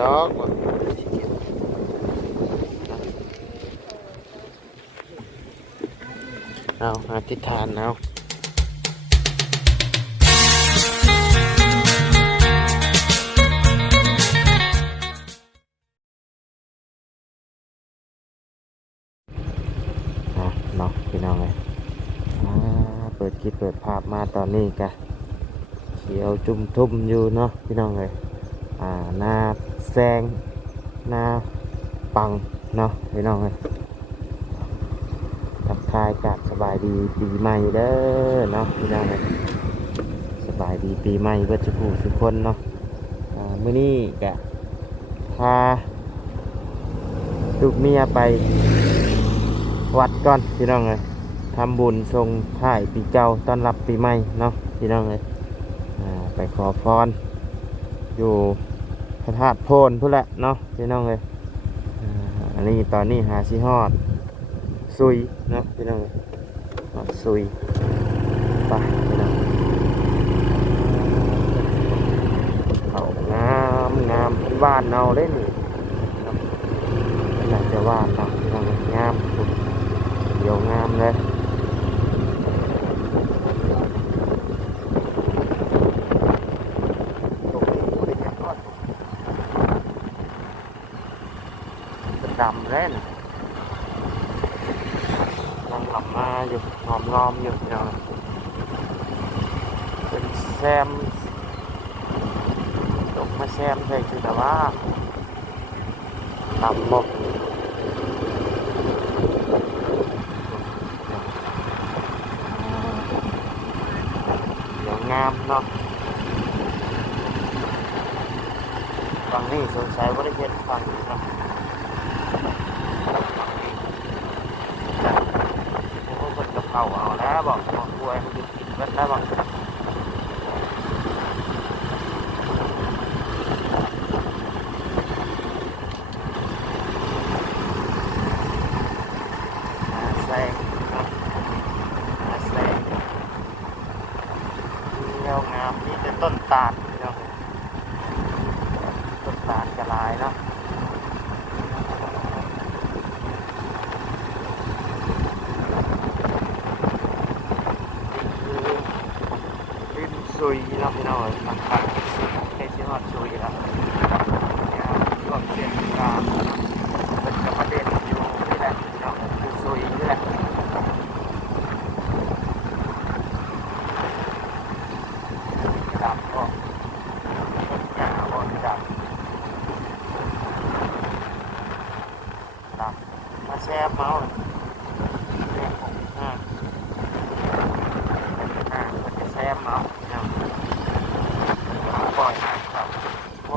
ดอกเอาอธิษฐานเอาเนาะพี่น้องเลยเปิดคลิปเปิดภาพมาตอนนี้กะเขียวจุ่มทุ่มอยู่เนาะพี่น้องเลยหน้าแซงหน้าปังเนาะพี่น้องเลยทักทายกับสบายดีปีใหม่เด้อเนาะพี่น้องเลยสบายดีปีใหม่เพื่อทุกผู้ทุกคนเนาะมื้อนี้กะพาลูกเมียไปวัดก่อนพี่น้องเลยทำบุญทรงท้ายปีเก่าต้อนรับปีใหม่เนาะพี่น้องเลยไปขอพรอยู่พระธาตุโพนพุ่นแหละเนาะพี่น้องเลยอันนี้ตอนนี้หาสิฮอดซุยเนาะพี่น้องเลยฮอดซุยไปพี่น้องเขางามงามบ้านเราได้หนิอยากจะว่าเราพี่น้องเลยงามเดี๋ยวงามเลยดำเล่นนั่งหลับมาอยู่หอมรอมอยู่เนาะเป็นแซมตกมาแซมใส่คือแต่ว่าดำหมดเดี๋ยวงามเนาะฝั่งนี้สงสัยว่าได้เห็นฝั่งนี้เนาะเขาเอาแล้วบอกมาคุยมันจะกินกันได้บอกแซงแซงเที่ยวงามนี่จะต้นตาลเนาะต้นตาลกระลายเนาะซุยเนาะพี่น้องทางภาคแค่ชื่อว่าซุยแล้วช่วงเสียงกลางเป็นกระเด็นอยู่นี่แหละเนาะคือซุยนี่แหละดำก็หนาบนดำมาแซ่บเมาเนี่ยผมมันจะแซ่บเมาปล่อยครับพอ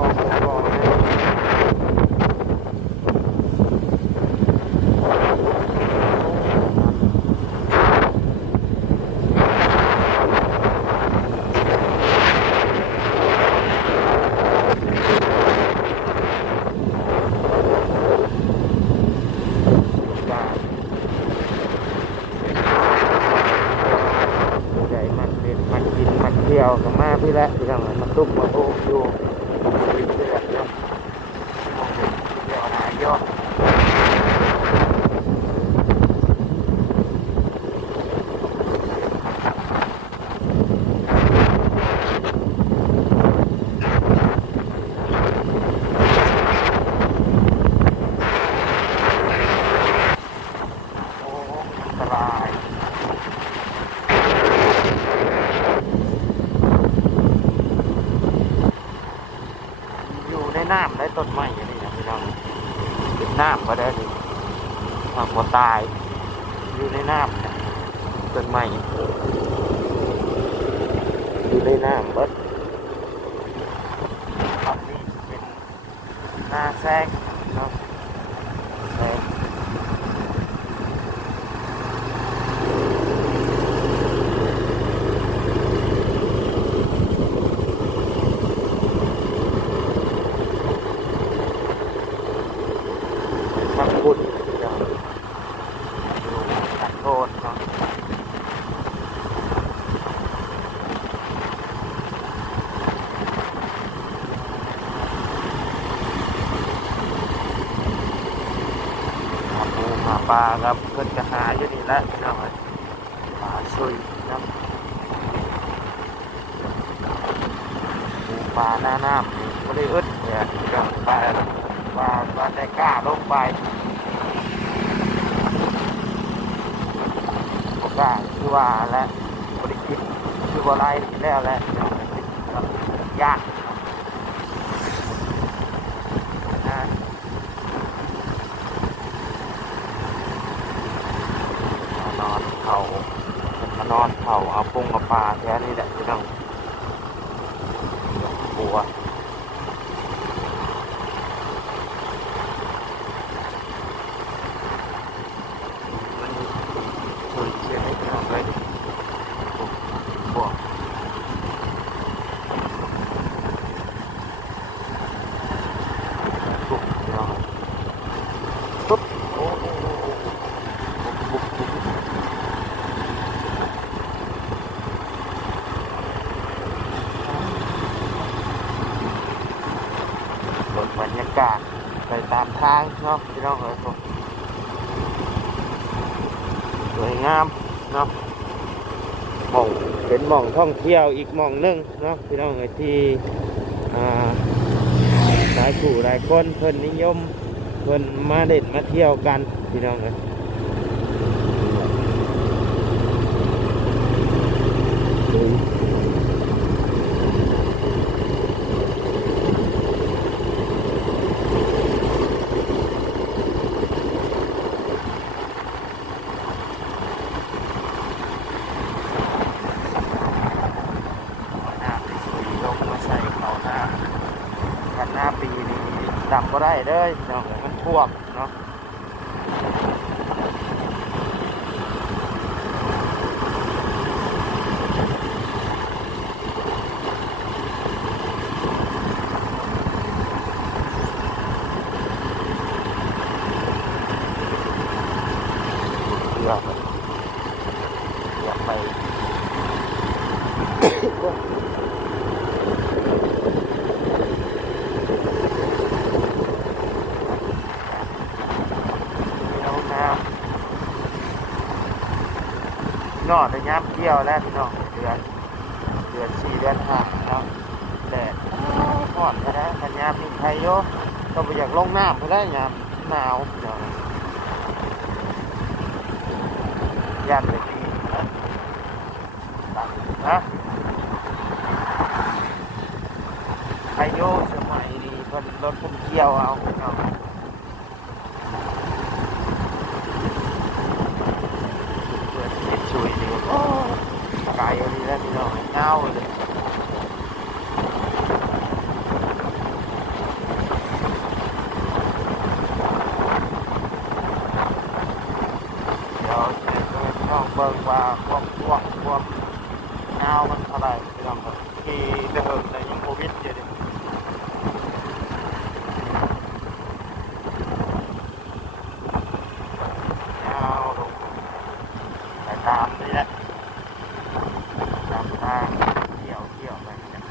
มันกินมันเที่ยวกับมาพี่แล้วที่ทำมันตุ้มมาโอ้ดูวิ่งไปแล้วเนาะเดี๋ยวหายอดน้ำได้ต้นไม้อย่างนี้นะพี่น้องเป็นน้ำก็ได้ดิความหัวตายอยู่ในน้ำต้นไม้อยู่ในน้ำเบิดตอนนี้เป็นหน้าแซงเนาะแซงบุญอยู่ตัดโทษเนาะ บ แล้วน้องปลาซุยน้ำปูปลาหน้าน้ำนี่ไม่ได้อึดเนี่ยก็ปลาได้กล้าลงไปปลาคือว่าและบริกิตคือว่าไรแล้วแหละยากนะมานอนเข่เอาปุงกับปลาแค่นี้แหละที่ต้องกลัวมันเชื่อให้เราไปกลัวปุ๊บโอ้ปุ๊บบรรยากาศไปตามทางเนาะพี่น้องเอ๋ยสวยงามเนาะหม่องเป็นหม่องท่องเที่ยวอีกหม่องหนึงเนาะพี่น้องเอ๋ยที่หลายผู้หลายคนเพิ่นนิยมเพิ่นมาเล่นมาเที่ยวกันพี่น้องเอ๋ยลงมาใส่เขาหน้ากันหน้าปีนี้ดับก็ได้เลยเนาะมันท่วมเนาะเรือไปนอดในย้ำเที่ยวแล้วพี่น้องเดือน4 เดือน 5เนาะแดดห่อนก็ได้ขันย้ำมีใครโยก็ไปอยากลงน้ำก็ได้ย้ำหนาวเดี๋ยวยันไปทีนะใครโยสมัยนี้เพิ่นรถพุ่งเที่ยวเอาเนาะช่วยดีโอ้ไกลอยู่นี่แล้วพี่น้องเงาเลยเดี๋ยวพี่น้องเบิ่งว่าความเงามันเท่าไหร่พี่น้องครับที่เดิมแต่ยังโควิดอยู่ดิเงาลงแต่ตามนี่แหละตามทางเที่ยวไปเนี่ย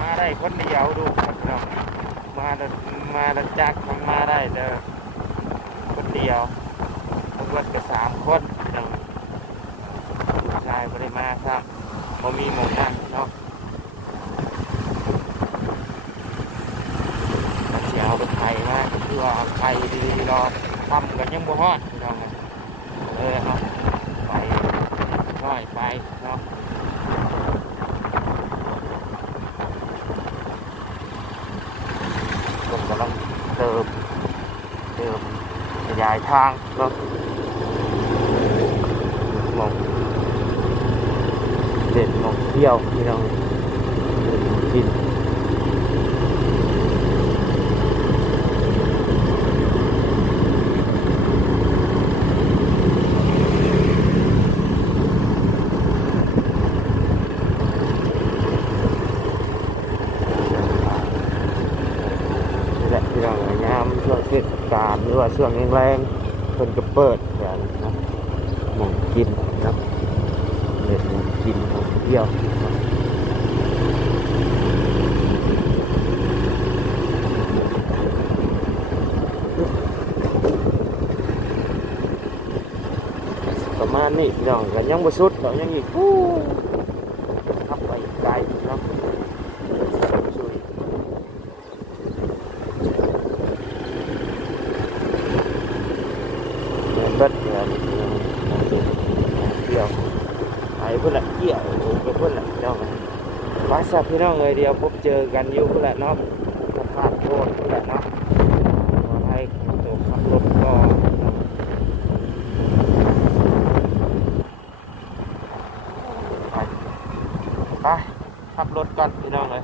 มาได้คนเดียวดูครับพี่น้องมาแล้วจากทางมาได้เด้อคนเดียวเพื่อนกับ3 คนพี่น้องผู้ชายไม่ได้มาครับบ่มีหมู่นั่งเนาะมาเสียเอาไปไข่มาก็คือว่าเอาไข่ดีๆรอทำกันยังบ่ฮอดพี่น้องเนาะไปน้อยไปเนาะผมกำลังเติมขยายทางเนาะมองเด่นมองเที่ยวพี่น้องกิน ศกาลหรือว่าช่วงแรงๆเพิ่นก็เปิดอย่างนะหมองกินเนาะเล่นหมองกินหมองเที่ยวนะประมาณนี้พี่น้องก็ยังบ่สุดก็ยังอีกขับไปอีกไกลเนาะสุดเงินเบิดเงินเที่ยวไปเพื่อนละเที่ยวไปเพื่อนละพี่น้องไปสับพี่น้องเลยเดียวพบเจอกันอยู่เพื่อนละเนาะสภาพโทษเพื่อนละเนาะให้ตัวขับรถก็ไปขับรถก่อนพี่น้องเลย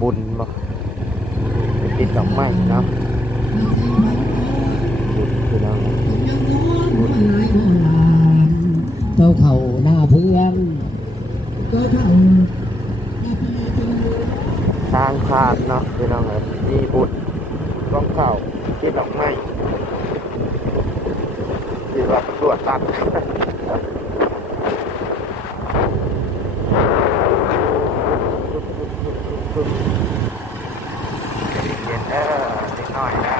บุญบ่ติดดอกไม้เนาะบุญพี่น้องบุญ เจ้าเข่าหน้าเพื่อนเจ้าเข่า ทางผ่านเนาะพี่น้องเลยมีบุญกองเข่าติดดอกไม้ที่ว่าตรวจตัดเย็นเล็กน้อยนะ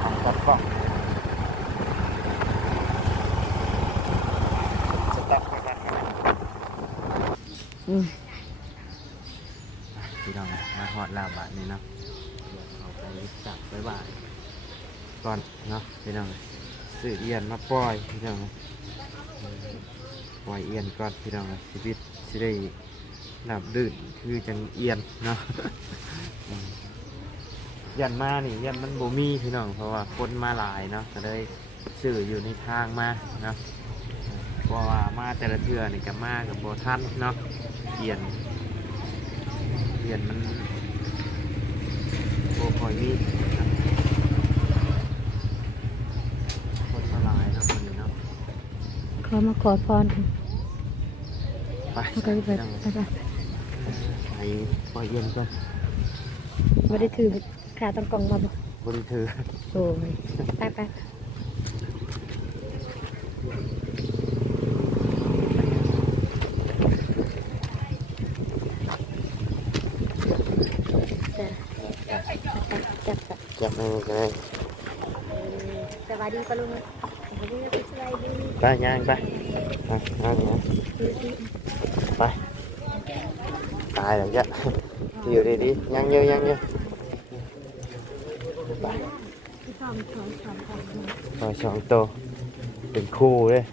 ทำตัดกล้องจะตัดไปกันพี่น้องมาฮอดลาบาทนี่เนาะเดี๋ยวเอาไปจับไว้บ่ายก่อนเนาะพี่น้องซื้อเอียนมาปล่อยพี่น้องปล่อยเอียนก่อนพี่น้องชีวิตสิได้หลับดื่นคือจังเอียนเนาะยันมานี่ยันมันบ่มีพี่น้องเพราะว่าคนมาหลายเนาะก็เลยซื้ออยู่ในทางมาเนาะเพราะว่ามาแต่ละเทื่อนี่ก็มากับโบทันเนาะเอียนมันโบคอยมีนะคนมาหลายเนาะคนนี้เนาะ เขามาขอพร ไป เขาก็จะไป นั่ง ไป ไปปล่อยเอียนก่อน ไม่ได้ถือขาตั้งกล่องมาบ่ บริถือ โอ้ยไปไปจับ จับมือกันเลย สวัสดีปะลุงสวัสดีสบายดี ไปย่างไปย่างไปตายแล้วจ้ะอยู่ดีๆย่างเยอะไปปล่อยสองตัวเป็นคู่เลย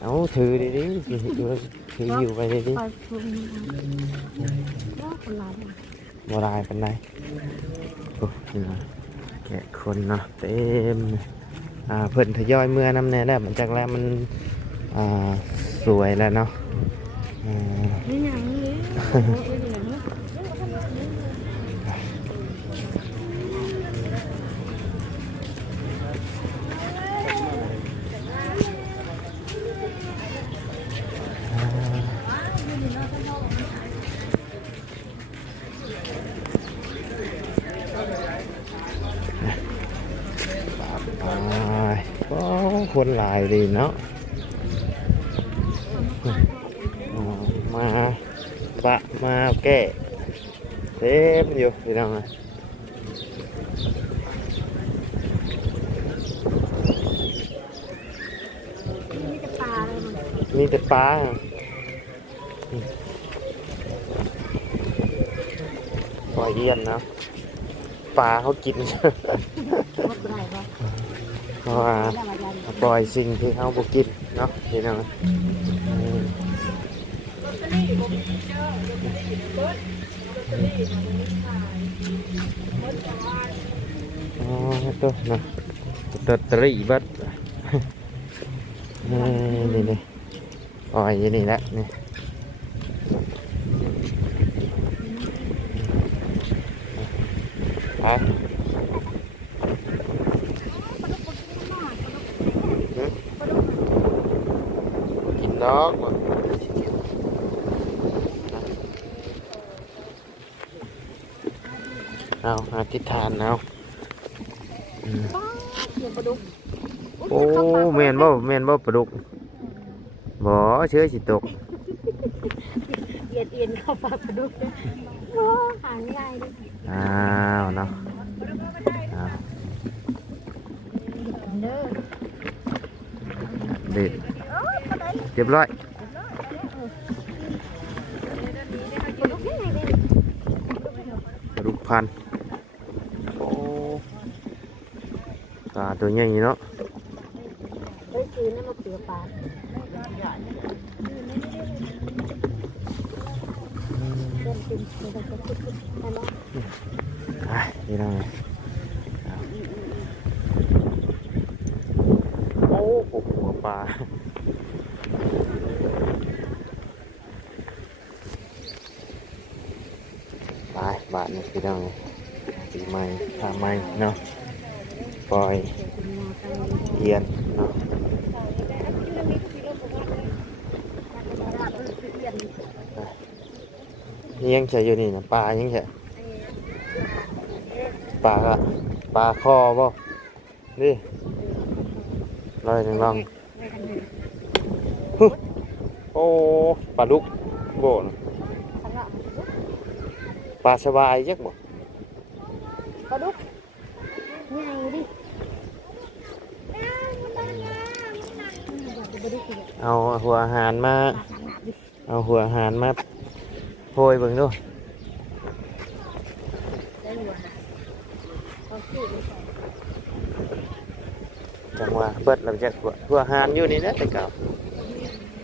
เอาถือดีๆถืออยู่ไปดีๆโบราณเป็นไรโอ้ยแกะคนเนาะเต็มเพิ่นทยอยเมื่อน้ำแน่แล้วมันจากแล้วมันสวยแล้วเนาะนี่ยังนี่โอ้คนหลายดีเนาะมามาแก้เต็มอยู่พี่น้องนะมีแต่ปลาปล่อยเยี่ยนเนาะปลาเขากินเพราะว่าปล่อยสิ่งที่เขาบ่กินเนาะพี่น้องตัวนะตัวตรีบัดนี่ปล่อยอย่างนี้แหละนี่ไป อกเอาอธิษฐานเอาอืม เดี๋ยวปลาดุก โอ้แม่นบ่ปลาดุกบ่เชื่อสิตก เอียนเข้าปากปลาดุกเนี่ยโอ้หางใหญ่เลย อ้าวเนาะอ้าว เด้อ เด็ดเรียบร้อย ปลาดุกยังไงเนี่ย ปลาดุกพันโอ้ตาตัวใหญ่เนาะ เฮ้ยคือนั่นมันเสือปลาเดินติ่มเดินติ่มแต่ละ นี่ได้โอ้โหหัวปลาไปบาทนี่พี่น้องปีใหม่ทาใหม่เนาะปล่อยเอียนเนาะนี่ยังใช้อยู่นี่นะปลายังใช้ปลาอะปลาคอบ่นี่ลอยหนึ่งลองฮึโอ้ปลาดุกโบนปลาสวายยักษ์บ่ ปลาดุกใหญ่ดิ เอาหัวอาหารมาเอาหัวอาหารมาโพยเบิ่งดู ได้หัวเอาขี้ไปใส่ จังหวะเบิดเราจะหัวอาหารอยู่นี่นะแต่เก่า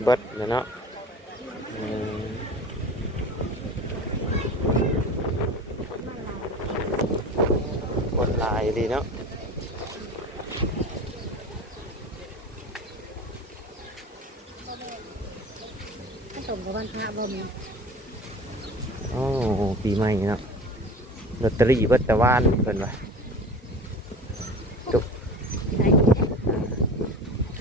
เบิดเนาะอืมบดลายดีเนาะ ผสมกับวันพระบ่มี โอ้ปีใหม่เนาะลอตเตอรี่เบิดตะวันเพิ่นว่า ใส่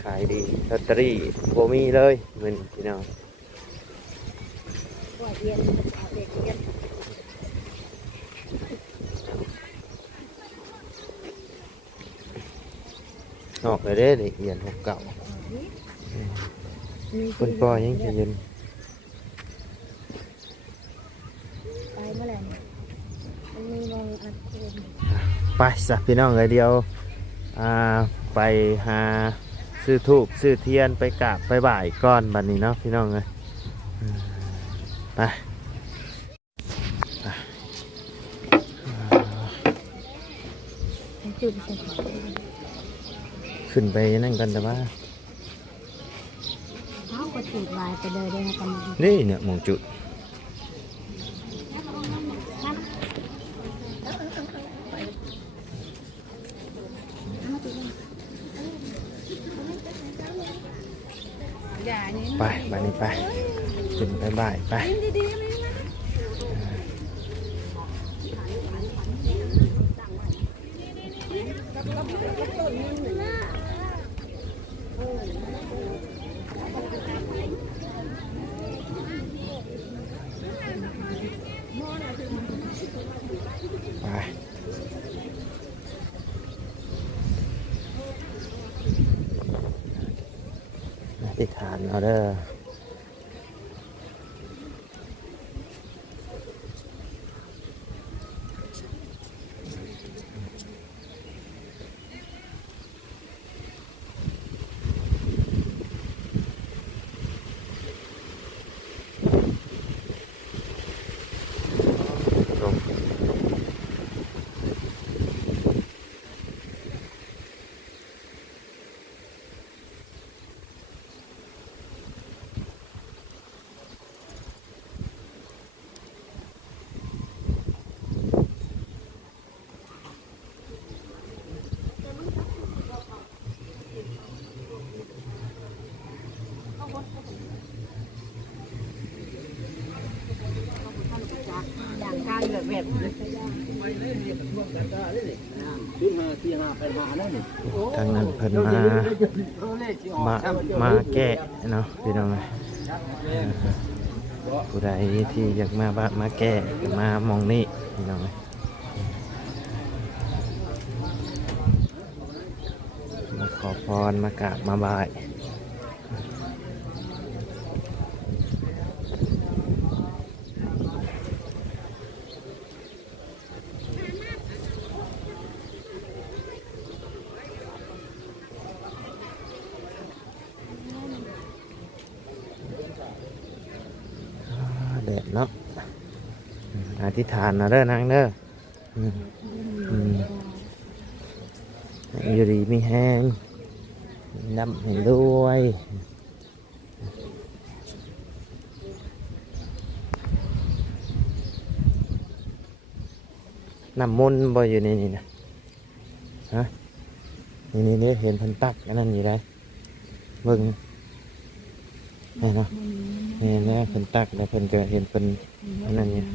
ขายดีลอตเตอรี่บ่มีเลยมื้อนี้พี่น้อง ตัวเอียนเอาเด็กเอียน ออกเลยเด้เด็กเอียน6 เก่าคนปล่อยยังจะเย็น ไปเมื่อไหร่เนี่ยมันมีมองอัดเอง ไปสักพี่น้องเลยเดียวไปหาซื้อทูบซื้อเทียนไปกราบไปบ่ายก่อนบัดนี้เนาะพี่น้องเลยไป จุดใส่ ขึ้นไปนั่นกันแต่ว่า เขาก็จุดลายไปเลยได้นะกัน นี่เนี่ยหมองจุดไปบัดนี้ไปขึ้นไปบ่ายไปไปอธิษฐานเอาเด้อลง ทางนั้นเพิ่นมาแก้เนาะพี่น้องผู้ใดที่อยากมาบ้านมาแก้มามองนี่พี่น้องมาขอพรมากราบมาบายแดดเนาะอธิษฐานนะเด้อนางเด้ออยู่ดีมีแห้งน้ำเห็นด้วยน้ำมนต์บ่อยู่ในนี่นะฮะนี่เห็นเพันตักอันนั้นอยู่ได้เบิ่งเห็นเนาะเห็นแล้วเพิ่นตักแล้วเพิ่นก็เห็นเพิ่นอันนั้นเนี่ย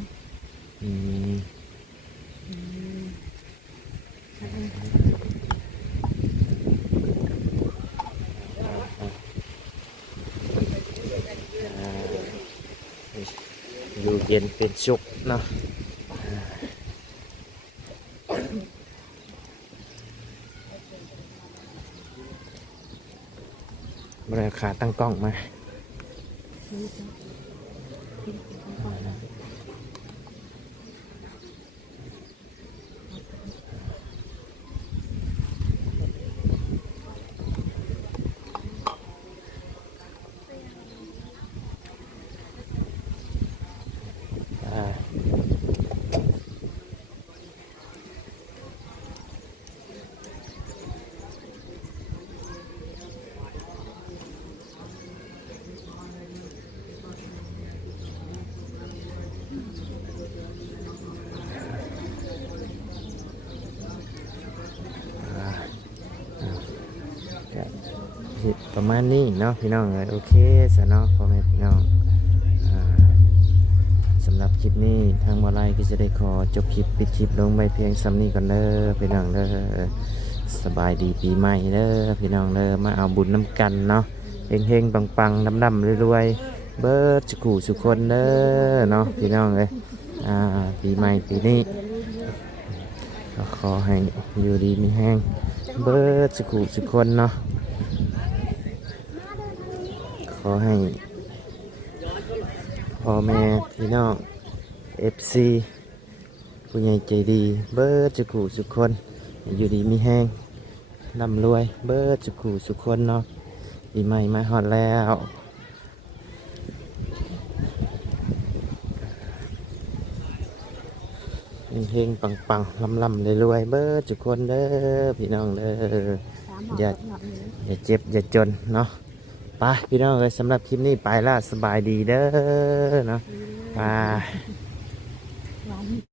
อยู่เย็นเป็นสุขเนาะบริขาตั้งกล้องมาประมาณนี้เนาะพี่น้องเลยโอเคสะเนาะพ่อแม่พี่น้องสำหรับคลิปนี้ทางวาไลก็จะได้ขอจบคลิปปิดคลิปลงไปเพียงซ้ำนี้ก่อนเด้อพี่น้องเด้อสบายดีปีใหม่เด้อพี่น้องเด้อมาเอาบุญน้ำกันเนาะเฮงๆปังๆดำๆรวยๆเบิร์ดสุขุสุคนเด้อเนาะพี่น้องเลยปีใหม่ปีนี้ก็ขอให้อยู่ดีมีแห้งเบิร์ดสุขุสุคนเนาะขอให้พ่อแม่พี่น้อง FC ผู้ใหญ่ใจดีเบิร์ดสุขุสุคนอยู่ดีมีแห้งร่ำรวยเบิร์ดสุขุสุคนเนาะปีใหม่มาฮอดแล้วเฮงๆปังๆลำๆรวยๆเบิร์ดสุคนเด้อพี่น้องเด้ออย่าเจ็บอย่าจนเนาะไปพี่น้องเลยสำหรับคลิปนี้ไปละสบายดีเด้อเนาะไป